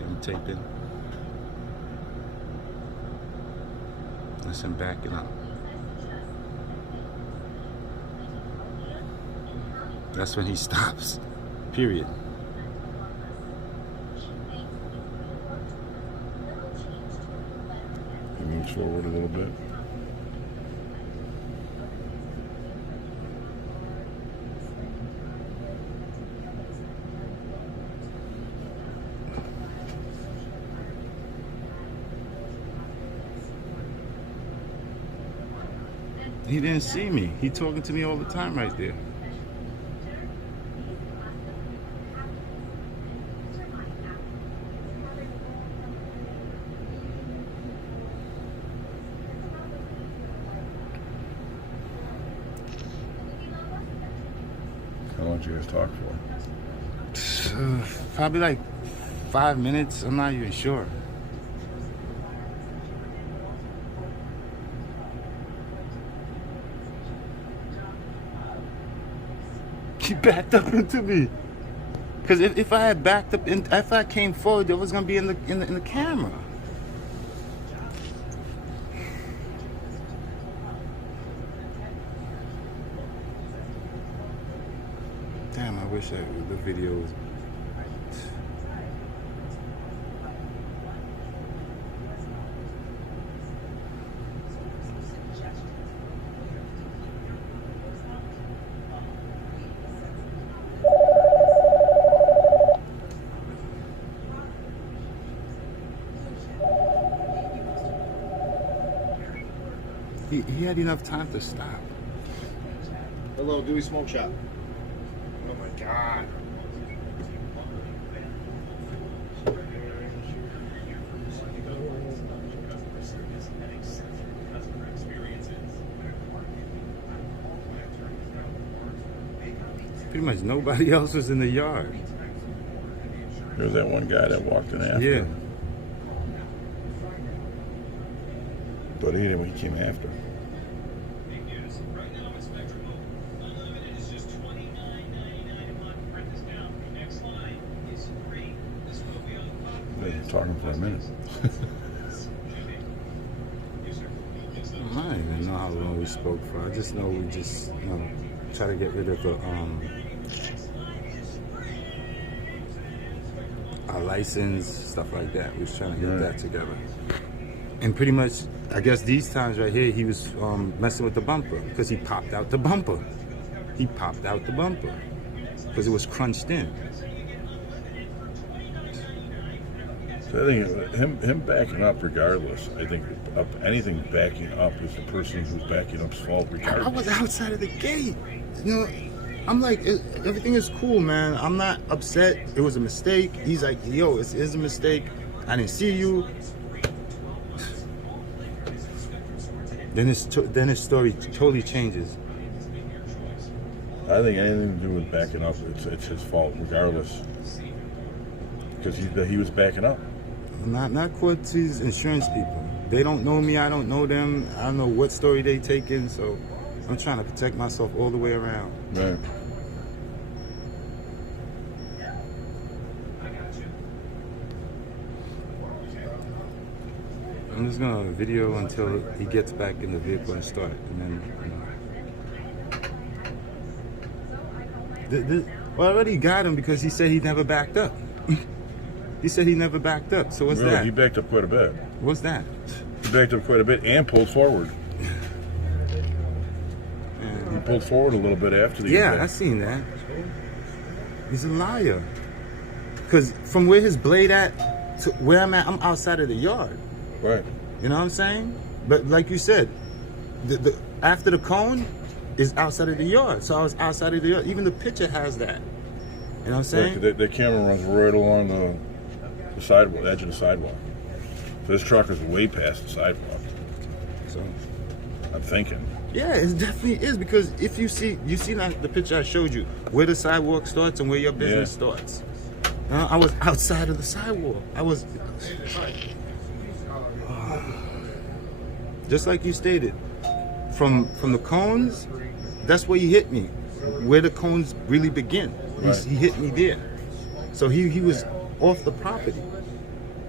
Getting taping. That's him backing up. That's when he stops. Period. He moves forward a little bit. He didn't see me. He talking to me all the time right there. How long did you guys talk for? Probably like 5 minutes. I'm not even sure. He backed up into me. Cause if I had backed up, if I came forward, it was gonna be in the camera. Damn, I wish the video was. He had enough time to stop. Hello, Dewey Smoke Shop. Oh my God. Pretty much nobody else was in the yard. There was that one guy that walked in after. Yeah. But he didn't when he came after. They've been talking for a minute. I don't even know how long we spoke for. I just know we just, try to get rid of our license, stuff like that. We was trying to get that together. And pretty much, I guess these times right here, he was messing with the bumper because he popped out the bumper. He popped out the bumper because it was crunched in. So I think him backing up regardless, I think anything backing up is the person who's backing up's fault regardless. I was outside of the gate. I'm like, everything is cool, man. I'm not upset. It was a mistake. He's like, yo, it is a mistake. I didn't see you. Then his story totally changes. I think anything to do with backing up, it's his fault regardless, because he was backing up. Not Cortez insurance people. They don't know me. I don't know them. I don't know what story they taking. So I'm trying to protect myself all the way around. Right. I'm just gonna video until he gets back in the vehicle and start, and then well, I already got him because he said he never backed up. He said he never backed up. So what's Really? that? He backed up quite a bit. What's that? He backed up quite a bit and pulled forward. He pulled forward a little bit after the Yeah, impact. I seen that. He's a liar. Because from where his blade at to where I'm at, I'm outside of the yard. Right. You know what I'm saying? But like you said, the after the cone is outside of the yard. So I was outside of the yard. Even the picture has that. You know what I'm saying? The camera runs right along the sidewalk, edge of the sidewalk. So this truck is way past the sidewalk. So I'm thinking. yeah, it definitely is, because if you see like the picture I showed you, where the sidewalk starts and where your business starts. I was outside of the sidewalk. I was just like you stated, from the cones. That's where he hit me, where the cones really begin. Right. He hit me there. So he was off the property.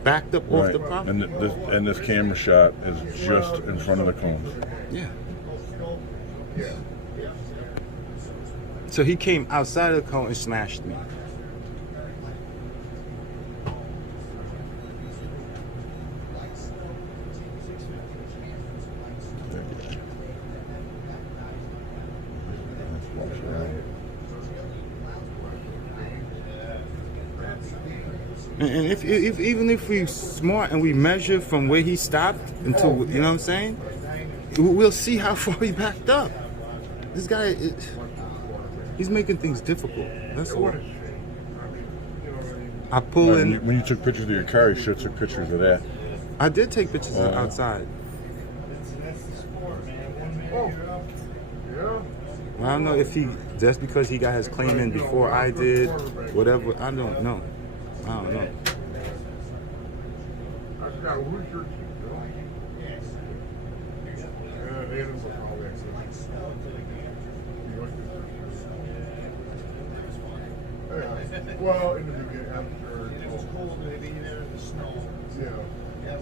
backed up off Right. the property. And this camera shot is just in front of the cones. Yeah. So he came outside of the cone and smashed me. And if even if we smart and we measure from where he stopped until, you know what I'm saying, we'll see how far he backed up. This guy, he's making things difficult. That's all. I pull in. When you took pictures of your car, you should have took pictures of that. I did take pictures outside. Well, I don't know if he, just because he got his claim in before I did, whatever. I don't know. I don't know. Well, in the beginning, after it was cold, maybe there in the snow. Yeah.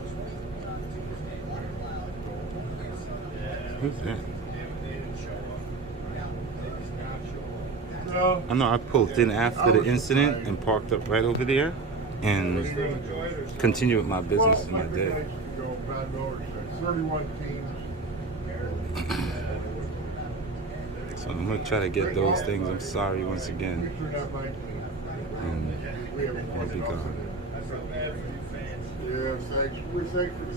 Who's that? No. I know I pulled in after the incident and parked up right over there and continued with my business in my day. 31 teams. So I'm gonna try to get those things. I'm sorry once again. And I'll be gone. Yeah, thanks. We're thankful.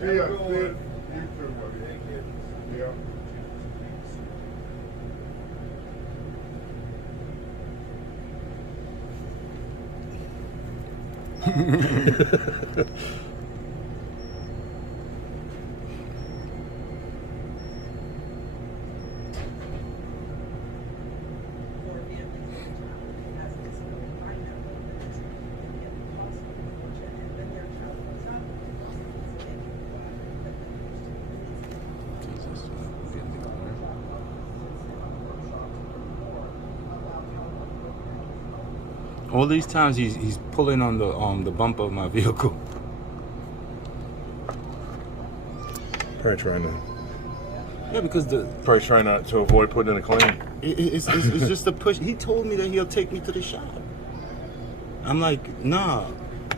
See ya. You too, buddy. Yeah. All these times he's pulling on the bumper of my vehicle. Probably trying to. Yeah, because Probably trying not to avoid putting in a claim. it's just a push. He told me that he'll take me to the shop. I'm like, nah.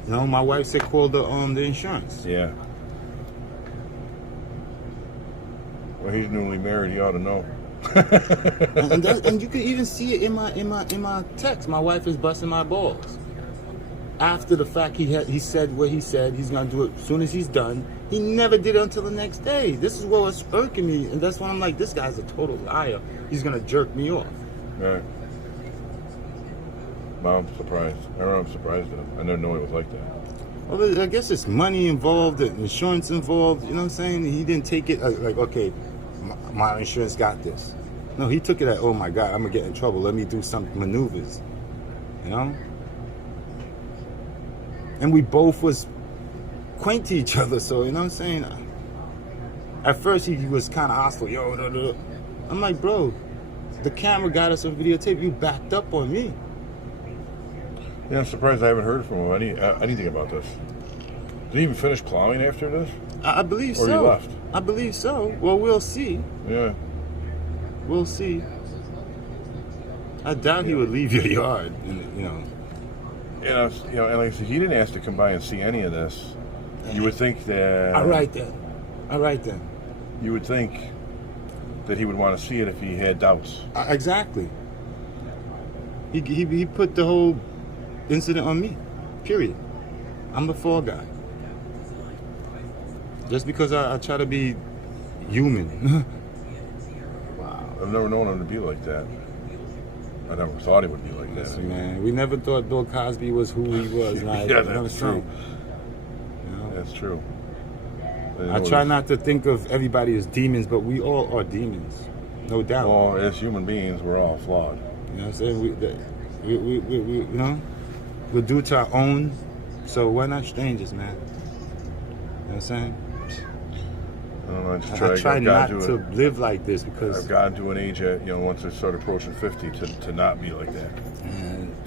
No, my wife said call the insurance. Yeah. Well, he's newly married. He ought to know. and you can even see it in my text. My wife is busting my balls. After the fact, he said what he said. He's gonna do it as soon as he's done. He never did it until the next day. This is what was irking me, and that's why I'm like, this guy's a total liar. He's gonna jerk me off. Right. Well, I'm surprised. I'm surprised at him. I didn't know he was like that. Well, I guess it's money involved, insurance involved. You know what I'm saying? He didn't take it like okay, my insurance got this. No, he took it at, oh my God, I'm gonna get in trouble. Let me do some maneuvers. You know? And we both was quaint to each other, so you know what I'm saying? At first he was kind of hostile. Yo, da, da. I'm like, bro, the camera got us on videotape. You backed up on me. Yeah, I'm surprised I haven't heard from him anything about this. Did he even finish plowing after this? I believe Or so. he left? I believe so. Well, we'll see. Yeah. We'll see. I doubt he would leave your yard, you know. And like I said, he didn't ask to come by and see any of this. You would think that. All right then. You would think that he would want to see it if he had doubts. Exactly. He put the whole incident on me. Period. I'm the fall guy. Just because I try to be human. I've never known him to be like that. I never thought he would be like that. Listen, man, we never thought Bill Cosby was who he was. Yeah, that's true. You know? That's true. I try not to think of everybody as demons, but we all are demons, no doubt. Well, as human beings, we're all flawed. You know what I'm saying? We you know, we'll do it to our own. So we're not strangers, man. You know what I'm saying? I don't know. I try not to live like this because I've gotten to an age, once I start approaching 50, to not be like that.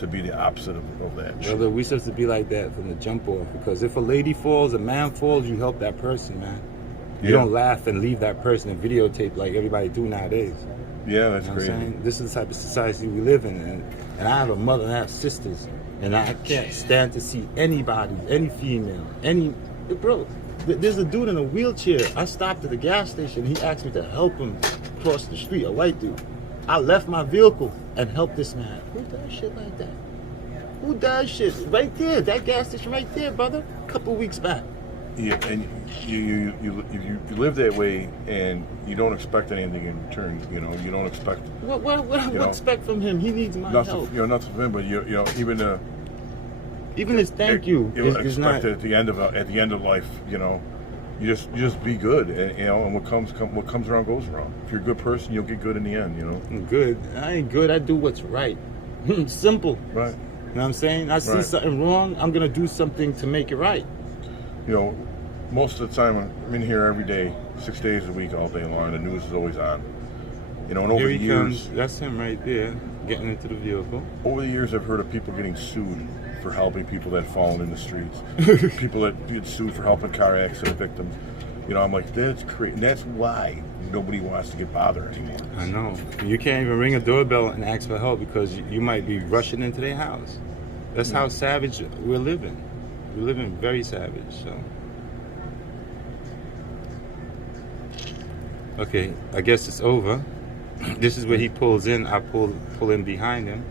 to be the opposite of that. Brother, we supposed to be like that from the jump off. Because if a lady falls, a man falls, you help that person, man. You Yeah. don't laugh and leave that person and videotape like everybody do nowadays. Yeah, that's You know what crazy. I'm saying? This is the type of society we live in. And I have a mother and I have sisters. And I can't stand to see anybody, any female, bro, there's a dude in a wheelchair. I stopped at the gas station. He asked me to help him cross the street, a white dude. I left my vehicle and helped this man. Who does shit like that? Who does shit? Right there, that gas station right there, brother. A couple weeks back. Yeah, and you live that way, and you don't expect anything in return. You know, you don't expect What expect from him? He needs my nothing. help. You know, nothing from him. But Even his thank you You is expect not. at the end of life. You know, you just be good, and and what comes around goes around. If you're a good person, you'll get good in the end. You know. I'm good. I ain't good. I do what's right. Simple. Right. You know what I'm saying? I see Right. something wrong. I'm gonna do something to make it right. You know, most of the time I'm in here every day, 6 days a week, all day long. The news is always on. You know, and over Here the he years, comes. That's him right there, getting into the vehicle. I've heard of people getting sued for helping people that fallen in the streets. People that get sued for helping car accident victims. You know, I'm like, that's crazy. And that's why nobody wants to get bothered anymore. I know. You can't even ring a doorbell and ask for help because you might be rushing into their house. That's how savage we're living. We're living very savage. So, okay, I guess it's over. This is where he pulls in. I pull in behind him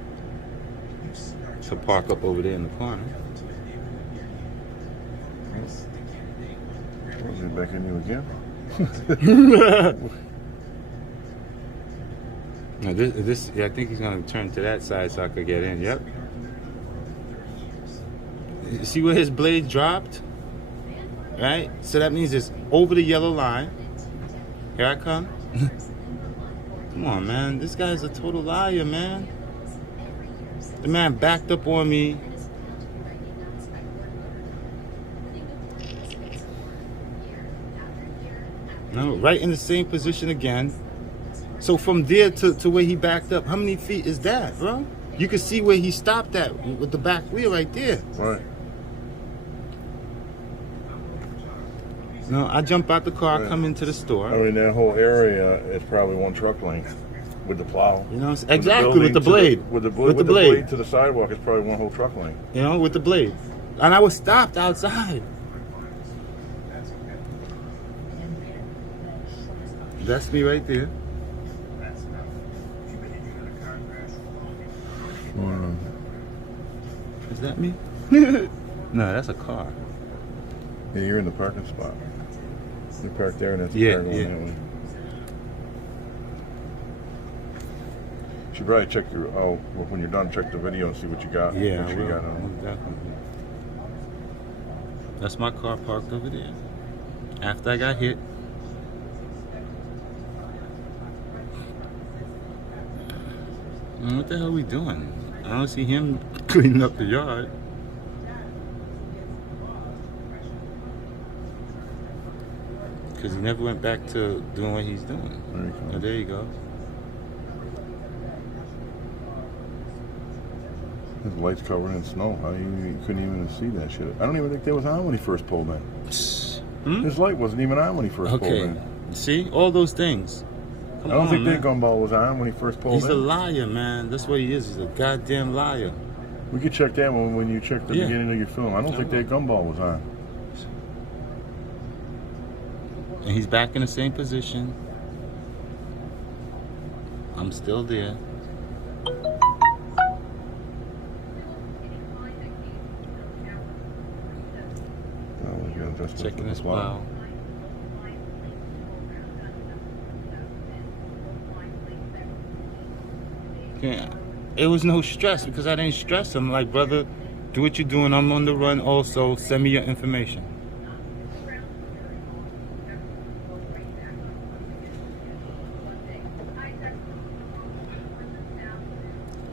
to park up over there in the corner. Is it back in you again? No, I think he's gonna turn to that side so I could get in. Yep. You see where his blade dropped? Right? So that means it's over the yellow line. Here I come. Come on, man. This guy's a total liar, man. The man backed up on me. No, right in the same position again. So from there to where he backed up, how many feet is that, bro? You can see where he stopped at with the back wheel right there. Right. No, I jump out the car, Right. come into the store. I mean, that whole area is probably one truck length with the plow. You know, With the exactly building with the to blade. with the blade. blade to the sidewalk is probably one whole truck length. You know, with the blade. And I was stopped outside. That's me right there. Is that me? No, that's a car. Yeah, you're in the parking spot. You parked there, and that's Yeah, the car going yeah. that way. You should probably check your when you're done, check the video and see what you got. Yeah, Make I sure you will. got on. Most definitely. That's my car parked over there. After I got hit. What the hell are we doing? I don't see him cleaning up the yard. Because he never went back to doing what he's doing. There you go. Oh, there you go. His light's covered in snow. You couldn't even see that shit. I don't even think that was on when he first pulled in. Hmm? His light wasn't even on when he first pulled Okay. in. See? All those things. Come I don't on, think man. that gumball was on when he first pulled He's in. a liar, man. That's what he is. He's a goddamn liar. We could check that when you check the Yeah. beginning of your film. I don't think that gumball was on. And he's back in the same position. I'm still there. Oh, we got this Checking with his the plow. plow. Yeah. It was no stress because I didn't stress him. Like, brother, do what you're doing. I'm on the run also. Send me your information.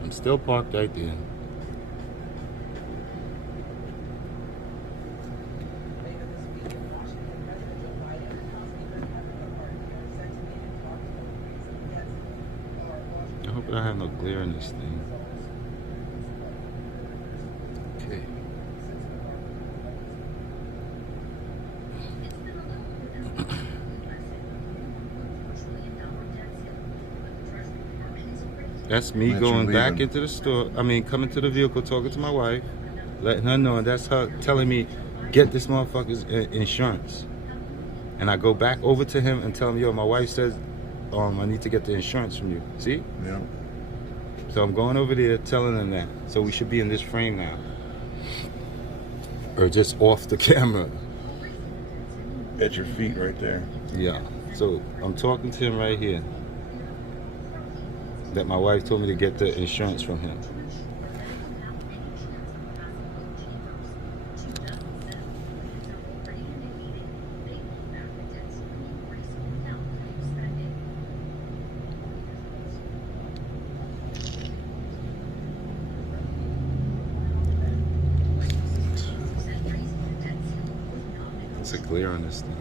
I'm still parked right there. I hope I don't have no glare in this thing. That's me That going you're back leaving. into the store. I mean, coming to the vehicle, talking to my wife, letting her know, and that's her telling me, get this motherfucker's insurance. And I go back over to him and tell him, yo, my wife says, I need to get the insurance from you. See? Yeah. So I'm going over there telling him that. So we should be in this frame now. Or just off the camera. At your feet right there. Yeah. So I'm talking to him right here. That my wife told me to get the insurance from him. It's a glare on this thing.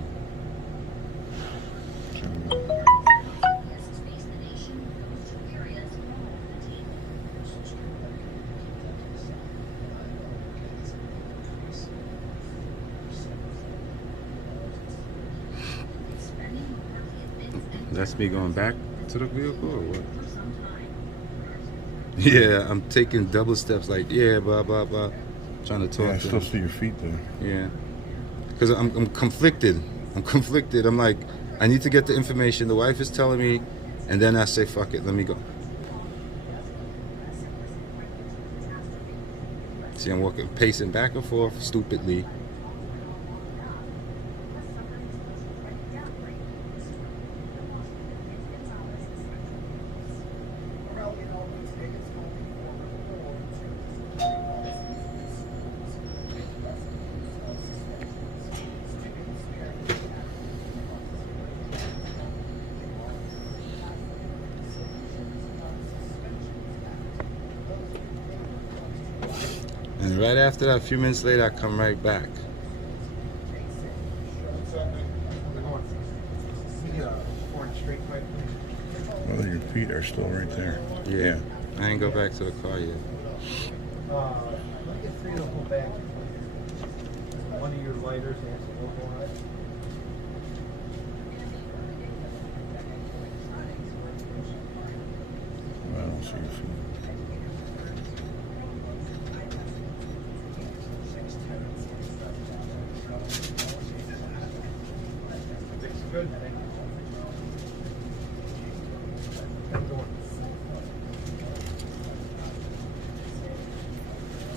That's me going back to the vehicle or what? Yeah, I'm taking double steps like, yeah, blah, blah, blah. Trying to talk Yeah, I to still him. see your feet there. Yeah. Because I'm conflicted. I'm conflicted. I'm like, I need to get the information. The wife is telling me, and then I say, fuck it, let me go. See, I'm walking, pacing back and forth stupidly. And right after that, a few minutes later, I come right back. Well, your feet are still right there. Yeah. I ain't go back to the car yet. Let me get three to pull back. One of your lighters has a logo on it. I don't see your feet. Looks good.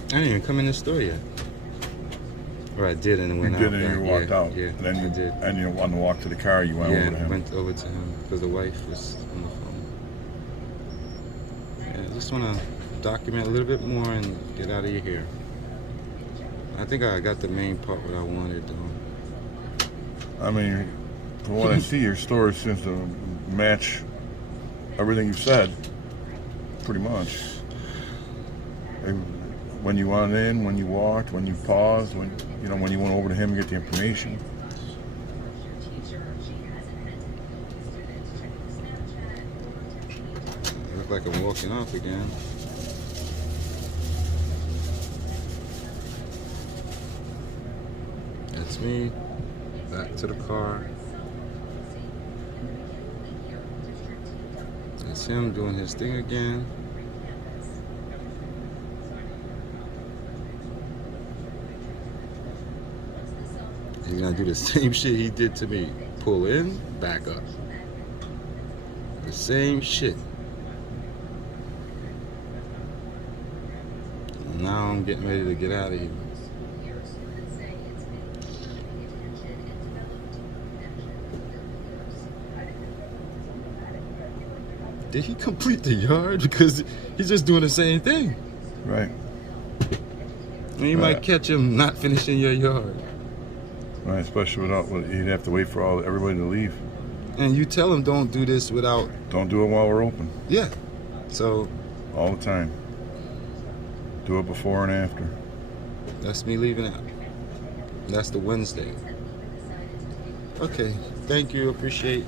I didn't even come in the store yet. Or I did and then You went out. did and you walked yeah, out. Yeah, And then I you did. and you wanted to walk to the car. You went Yeah, over to him. went over to him because the wife was on the phone. Yeah, I just want to document a little bit more and get out of here. I think I got the main part what I wanted. I mean, from what I see, your story seems to match everything you've said, pretty much. And when you went in, when you walked, when you paused, when you went over to him and get the information. I look like I'm walking off again. That's me. Back to the car. That's him doing his thing again. He's gonna do the same shit he did to me. Pull in, back up. The same shit. Now I'm getting ready to get out of here. Did he complete the yard? Because he's just doing the same thing. Right. And you might catch him not finishing your yard. Right. Especially without, you'd have to wait for everybody to leave. And you tell him don't do this without, Don't do it while we're open. yeah. So All the time. Do it before and after. that's me leaving out. That's the Wednesday. Okay, thank you, appreciate